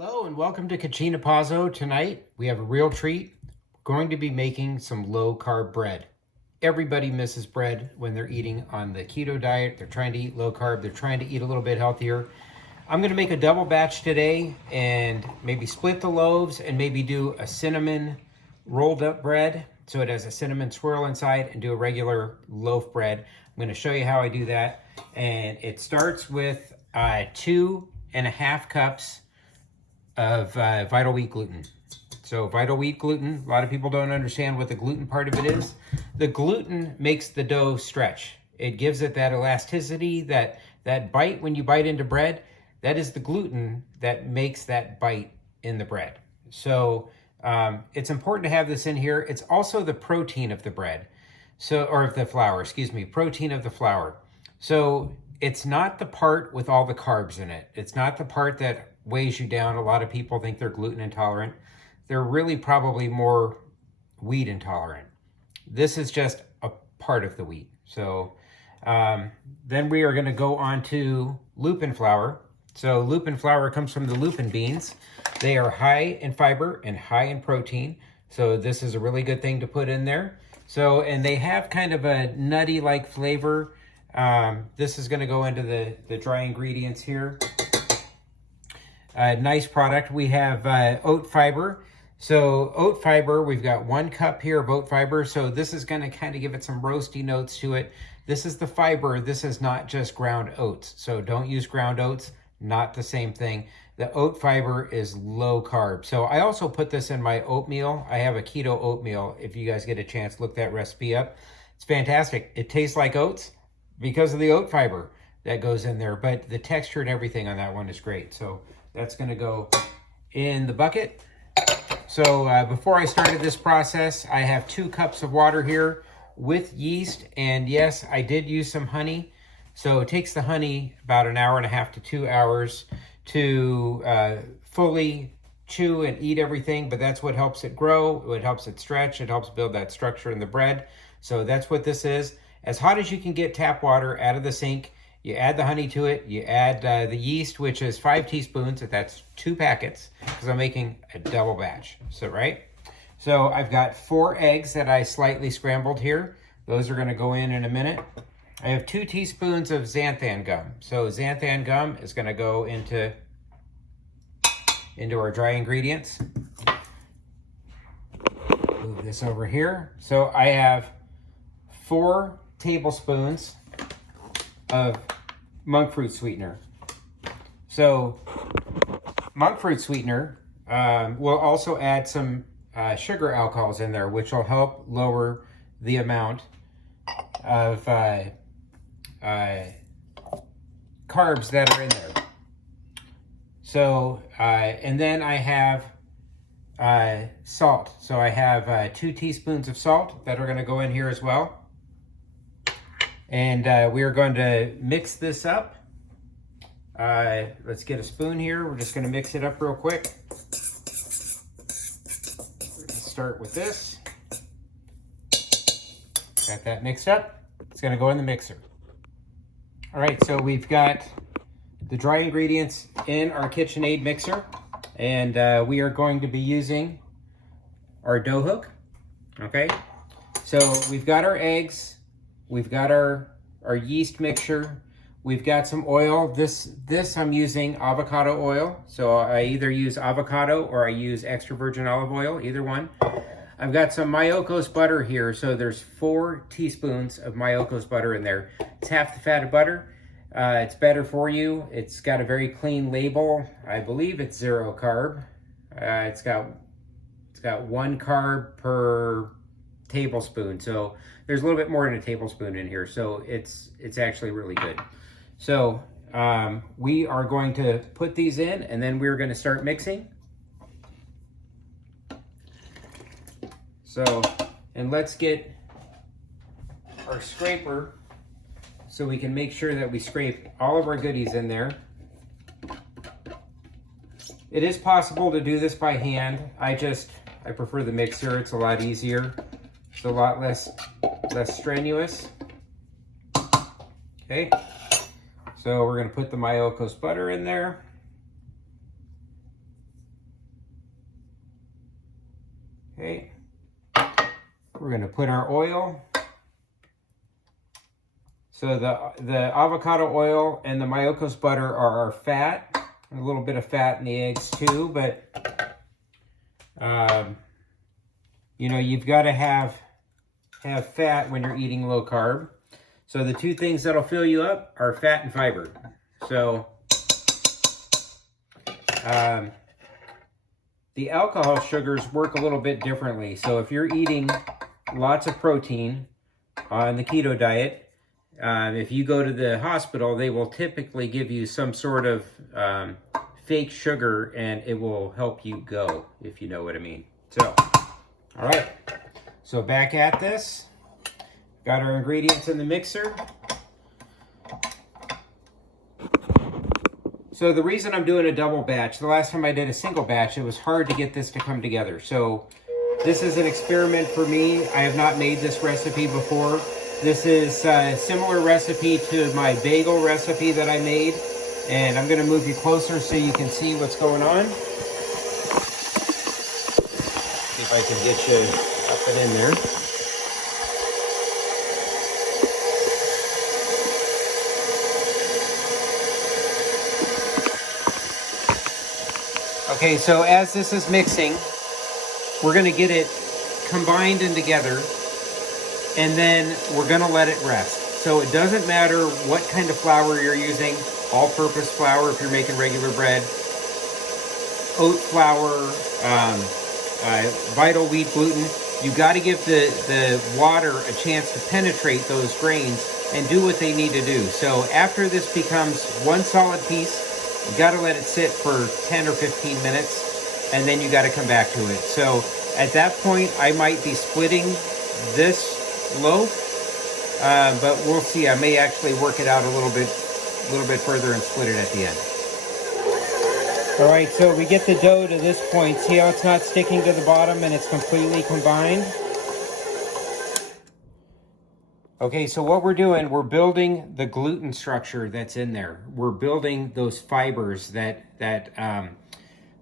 Hello and welcome to Cucina Pazzo Tonight. We have a real treat. We're going to be making some low-carb bread. Everybody misses bread when they're eating on the keto diet. They're trying to eat low-carb. They're trying to eat a little bit healthier. I'm going to make a double batch today and maybe split the loaves and maybe do a cinnamon rolled up bread so it has a cinnamon swirl inside, and do a regular loaf bread. I'm going to show you how I do that. And it starts with 2.5 cups of vital wheat gluten. So vital wheat gluten, a lot of people don't understand what the gluten part of it is. The gluten makes the dough stretch. It gives it that elasticity, that bite when you bite into bread. That is the gluten that makes that bite in the bread. So it's important to have this in here. It's also the protein of the bread, or of the flour, excuse me, protein of the flour. So it's not the part with all the carbs in it. It's not the part that weighs you down. A lot of people think they're gluten intolerant. They're really probably more wheat intolerant. This is just a part of the wheat. So then we are going to go on to lupin flour. So lupin flour comes from the lupin beans. They are high in fiber and high in protein. So this is a really good thing to put in there. So, and they have kind of a nutty-like flavor. This is going to go into the dry ingredients here. Nice product. We have oat fiber. So oat fiber, we've got 1 cup here of oat fiber. So this is going to kind of give it some roasty notes to it. This is the fiber. This is not just ground oats. So don't use ground oats. Not the same thing. The oat fiber is low carb. So I also put this in my oatmeal. I have a keto oatmeal. If you guys get a chance, look that recipe up. It's fantastic. It tastes like oats because of the oat fiber that goes in there. But the texture and everything on that one is great. So that's going to go in the bucket. So before I started this process, I have 2 cups of water here with yeast. And yes, I did use some honey. So it takes the honey about 1.5 hours to 2 hours to fully chew and eat everything. But that's what helps it grow. It helps it stretch. It helps build that structure in the bread. So that's what this is. As hot as you can get tap water out of the sink. You add the honey to it. You add the yeast, which is 5 teaspoons. That's 2 packets because I'm making a double batch. So, right? So I've got 4 eggs that I slightly scrambled here. Those are going to go in a minute. I have 2 teaspoons of xanthan gum. So xanthan gum is going to go into our dry ingredients. Move this over here. So I have 4 tablespoons of monk fruit sweetener. So monk fruit sweetener will also add some sugar alcohols in there, which will help lower the amount of carbs that are in there. So, and then I have salt. So I have 2 teaspoons of salt that are going to go in here as well. And we are going to mix this up. Let's get a spoon here. We're just going to mix it up real quick. Let's start with this. Got that mixed up. It's going to go in the mixer. All right, so we've got the dry ingredients in our KitchenAid mixer. And we are going to be using our dough hook. Okay, so we've got our eggs. We've got our yeast mixture. We've got some oil. This I'm using avocado oil. So I either use avocado or I use extra virgin olive oil, either one. I've got some Myokos butter here. So there's 4 teaspoons of Myokos butter in there. It's half the fat of butter. It's better for you. It's got a very clean label. I believe it's 0 carb. It's got 1 carb per tablespoon. So there's a little bit more than a tablespoon in here. So it's actually really good. So we are going to put these in, and then we're going to start mixing. So, and let's get our scraper so we can make sure that we scrape all of our goodies in there. It is possible to do this by hand. I prefer the mixer. It's a lot easier. It's a lot less strenuous. Okay, so we're going to put the Myokos butter in there. We're going to put our oil. So the avocado oil and the Mayokos butter are our fat. A little bit of fat in the eggs too, but you know, you've got to have fat when you're eating low carb. So the two things that'll fill you up are fat and fiber. So the alcohol sugars work a little bit differently. So if you're eating lots of protein on the keto diet, if you go to the hospital, they will typically give you some sort of fake sugar, and it will help you go, if you know what I mean. So, all right. So back at this. Got our ingredients in the mixer. So the reason I'm doing a double batch, the last time I did a single batch, it was hard to get this to come together. So this is an experiment for me. I have not made this recipe before. This is a similar recipe to my bagel recipe that I made. And I'm gonna move you closer so you can see what's going on. See if I can get you up and in there. Okay, so as this is mixing, we're gonna get it combined and together, and then we're gonna let it rest. So it doesn't matter what kind of flour you're using, all-purpose flour if you're making regular bread, oat flour, vital wheat gluten. You gotta give the water a chance to penetrate those grains and do what they need to do. So after this becomes one solid piece, you gotta let it sit for 10 or 15 minutes, and then you gotta come back to it. So at that point, I might be splitting this loaf, but we'll see. I may actually work it out a little bit further and split it at the end. All right, so we get the dough to this point. See how it's not sticking to the bottom and it's completely combined? Okay, so what we're doing, we're building the gluten structure that's in there. We're building those fibers that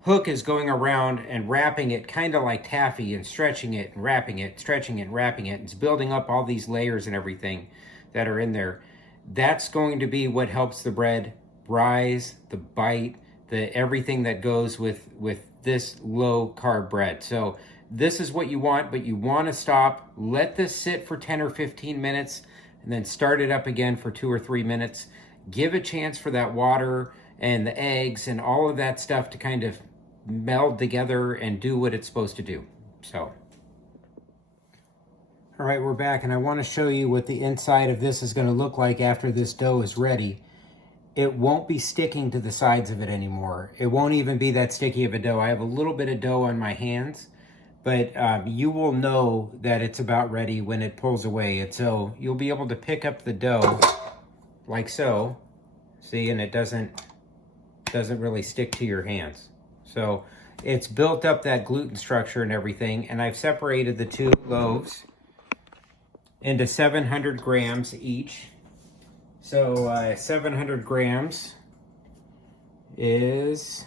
hook is going around and wrapping it kind of like taffy and stretching it and wrapping it, stretching it and wrapping it. It's building up all these layers and everything that are in there. That's going to be what helps the bread rise, the bite, the everything that goes with this low carb bread. So this is what you want, but you want to stop, let this sit for 10 or 15 minutes, and then start it up again for 2 or 3 minutes. Give a chance for that water and the eggs and all of that stuff to kind of meld together and do what it's supposed to do. So, all right, we're back, and I want to show you what the inside of this is going to look like after this dough is ready. It won't be sticking to the sides of it anymore. It won't even be that sticky of a dough. I have a little bit of dough on my hands, but you will know that it's about ready when it pulls away. And so you'll be able to pick up the dough like so, see, and it doesn't really stick to your hands. So it's built up that gluten structure and everything, and I've separated the two loaves into 700 grams each. So 700 grams is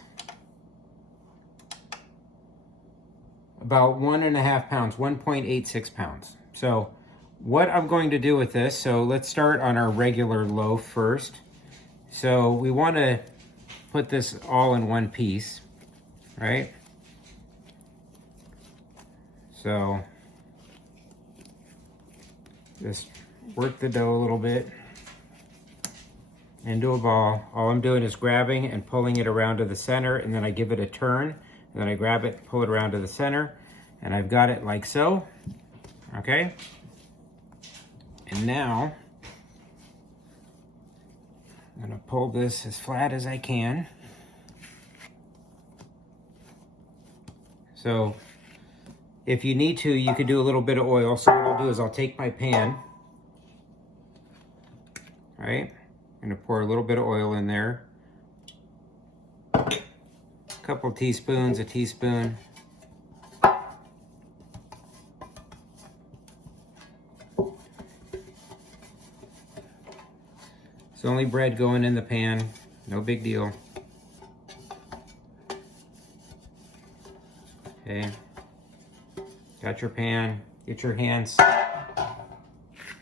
about 1.5 pounds, 1.86 pounds. So what I'm going to do with this, so let's start on our regular loaf first. So we want to put this all in one piece, right? So just work the dough a little bit into a ball. All I'm doing is grabbing and pulling it around to the center, and then I give it a turn, and then I grab it, pull it around to the center, and I've got it like so, okay? And now, I'm gonna pull this as flat as I can. So, if you need to, you could do a little bit of oil. So what I'll do is I'll take my pan, all right? I'm gonna pour a little bit of oil in there. A couple teaspoons, a teaspoon. It's only bread going in the pan, no big deal. Okay, got your pan, get your hands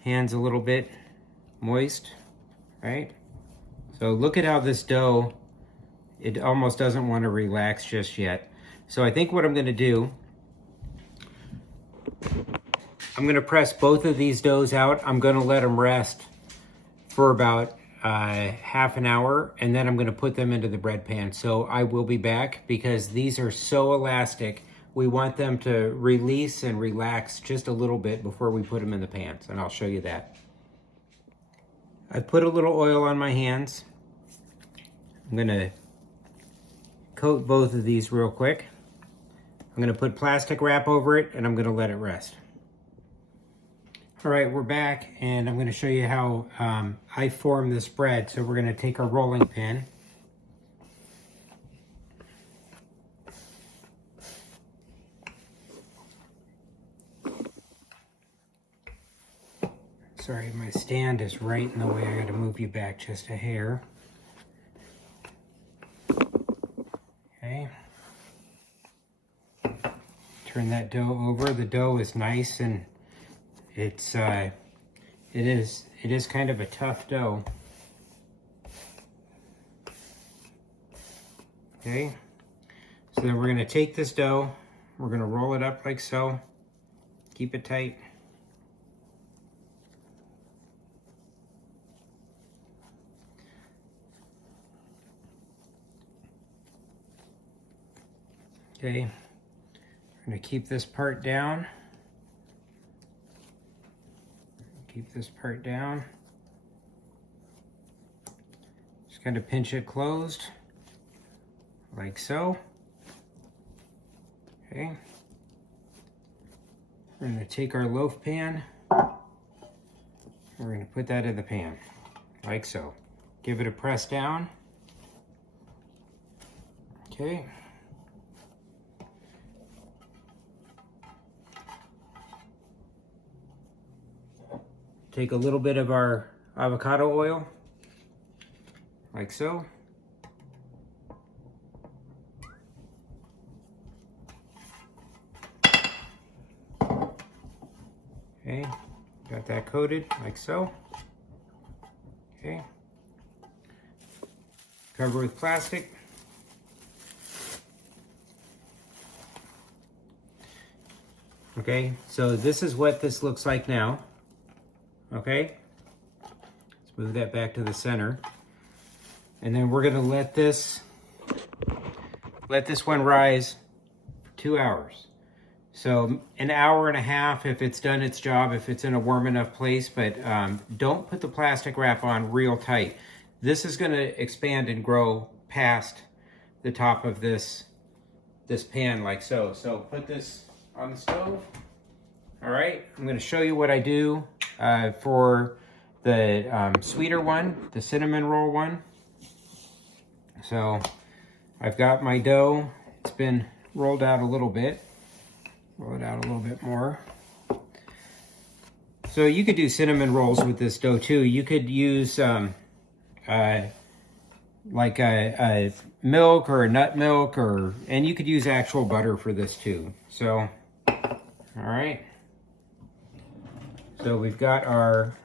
a little bit moist, right? So look at how this dough, it almost doesn't want to relax just yet. So I think what I'm gonna do, I'm gonna press both of these doughs out. I'm gonna let them rest for about half an hour, and then I'm gonna put them into the bread pan. So I will be back because these are so elastic. We want them to release and relax just a little bit before we put them in the pans, and I'll show you that. I put a little oil on my hands. I'm gonna coat both of these real quick. I'm gonna put plastic wrap over it and I'm gonna let it rest. All right, we're back and I'm gonna show you how I form this bread. So we're gonna take our rolling pin. Sorry, my stand is right in the way. I gotta move you back just a hair. Okay. Turn that dough over. The dough is nice and it is kind of a tough dough. Okay. So then we're gonna take this dough, we're gonna roll it up like so. Keep it tight. Okay, we're going to keep this part down. Keep this part down. Just kind of pinch it closed, like so. Okay. We're going to take our loaf pan. We're going to put that in the pan, like so. Give it a press down. Okay. Take a little bit of our avocado oil, like so. Okay, got that coated, like so. Okay. Cover with plastic. Okay, so this is what this looks like now. Okay, let's move that back to the center. And then we're gonna let this one rise for 2 hours. So an hour and a half if it's done its job, if it's in a warm enough place, but don't put the plastic wrap on real tight. This is gonna expand and grow past the top of this pan like so. So put this on the stove. All right, I'm gonna show you what I do for the sweeter one, the cinnamon roll one. So I've got my dough. It's been rolled out a little bit. Roll it out a little bit more. So you could do cinnamon rolls with this dough too. You could use like a milk or a nut milk, and you could use actual butter for this too. So, all right. So we've got our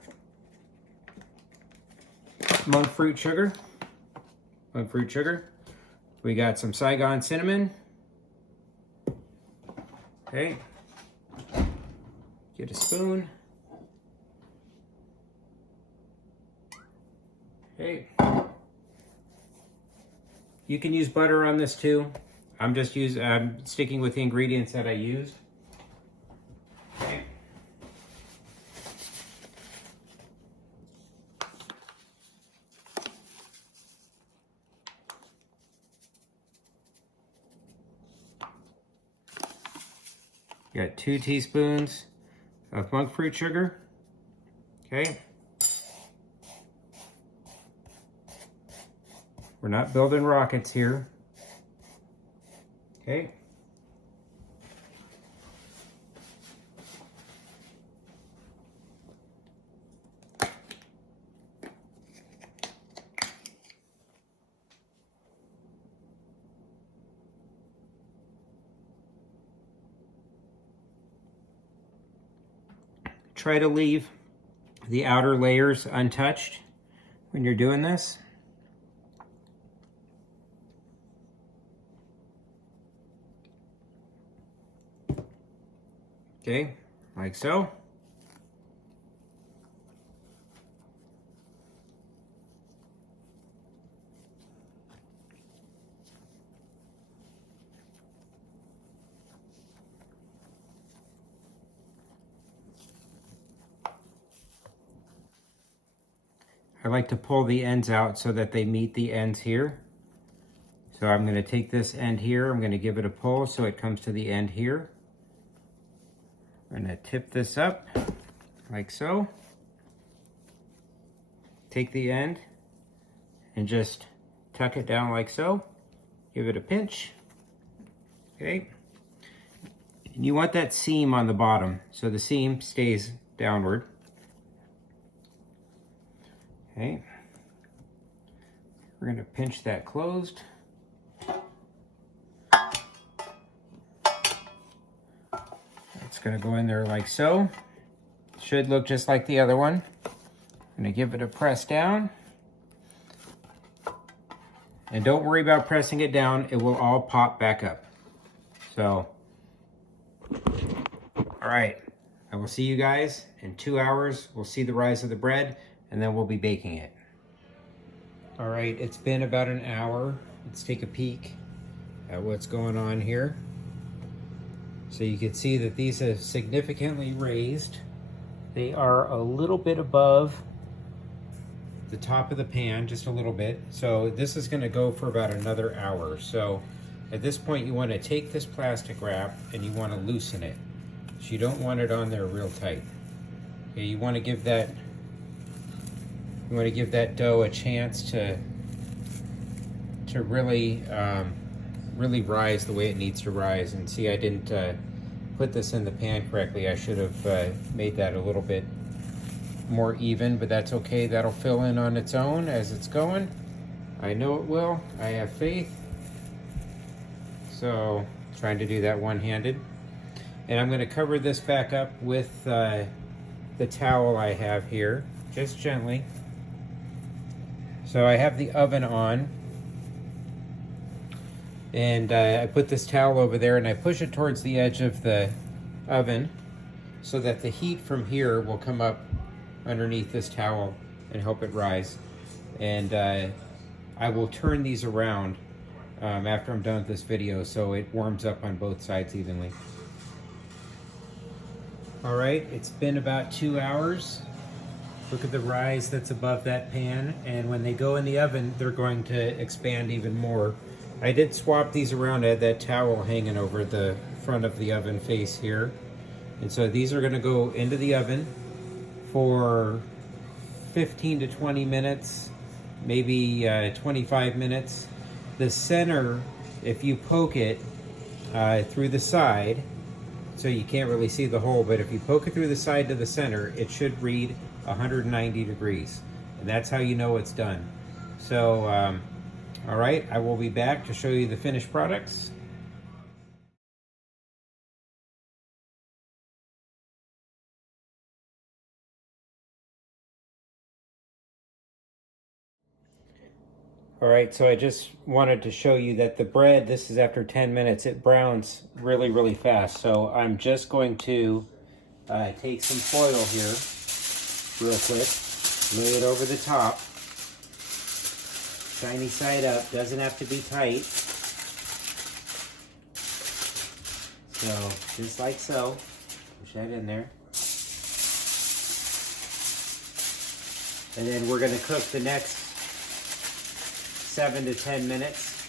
monk fruit sugar. We got some Saigon cinnamon. Okay. Get a spoon. Okay. You can use butter on this too. I'm sticking with the ingredients that I used. Okay. You got 2 teaspoons of monk fruit sugar. Okay. We're not building rockets here. Okay. try to leave the outer layers untouched when you're doing this. Okay, like so. I like to pull the ends out so that they meet the ends here. So I'm going to take this end here, I'm going to give it a pull so it comes to the end here. I'm going to tip this up like so. Take the end and just tuck it down like so. Give it a pinch. Okay. And you want that seam on the bottom so the seam stays downward. Okay. We're going to pinch that closed. It's going to go in there like so. Should look just like the other one. I'm going to give it a press down. And don't worry about pressing it down. It will all pop back up. So, all right. I will see you guys in 2 hours. We'll see the rise of the bread, and then we'll be baking it. All right, it's been about an hour. Let's take a peek at what's going on here. So you can see that these have significantly raised. They are a little bit above the top of the pan, just a little bit. So this is gonna go for about another hour. So at this point you wanna take this plastic wrap and you wanna loosen it. So you don't want it on there real tight. Okay, you wanna give that dough a chance to really really rise the way it needs to rise. And see, I didn't put this in the pan correctly. I should have made that a little bit more even, but that's okay. That'll fill in on its own as it's going. I know it will. I have faith. So trying to do that one-handed. And I'm going to cover this back up with the towel I have here, just gently. So I have the oven on, and I put this towel over there and I push it towards the edge of the oven so that the heat from here will come up underneath this towel and help it rise. And I will turn these around after I'm done with this video so it warms up on both sides evenly. All right, it's been about 2 hours. Look at the rise that's above that pan, and when they go in the oven, they're going to expand even more. I did swap these around. I had that towel hanging over the front of the oven face here. And so these are gonna go into the oven for 15 to 20 minutes, maybe 25 minutes. The center, if you poke it through the side, so you can't really see the hole, but if you poke it through the side to the center, it should read 190 degrees. And that's how you know it's done. So, all right, I will be back to show you the finished products. All right, so I just wanted to show you that the bread, this is after 10 minutes, it browns really, really fast. So I'm just going to take some foil here real quick, lay it over the top, shiny side up, doesn't have to be tight. So just like so, push that in there. And then we're gonna cook the next 7 to 10 minutes.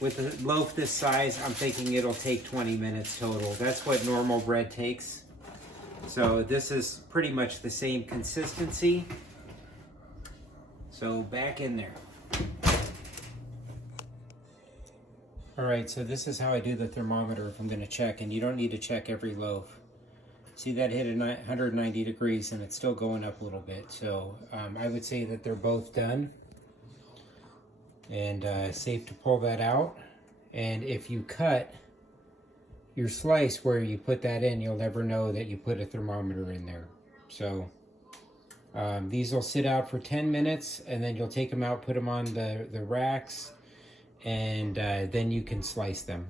With a loaf this size, I'm thinking it'll take 20 minutes total. That's what normal bread takes. So this is pretty much the same consistency. So back in there. All right, so this is how I do the thermometer if I'm gonna check, and you don't need to check every loaf. See, that hit 190 degrees and it's still going up a little bit. So I would say that they're both done. And safe to pull that out. And if you cut your slice where you put that in, you'll never know that you put a thermometer in there. So these will sit out for 10 minutes, and then you'll take them out, put them on the racks, and then you can slice them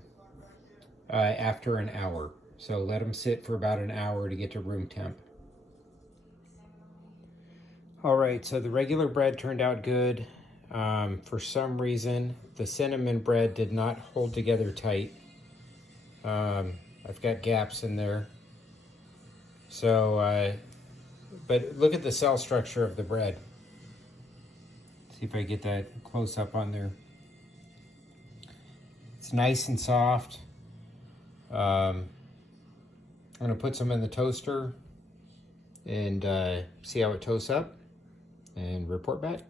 after an hour. So let them sit for about an hour to get to room temp. All right, so the regular bread turned out good. For some reason, the cinnamon bread did not hold together tight. I've got gaps in there. So, but look at the cell structure of the bread. See if I get that close up on there. It's nice and soft. I'm gonna put some in the toaster and see how it toasts up and report back.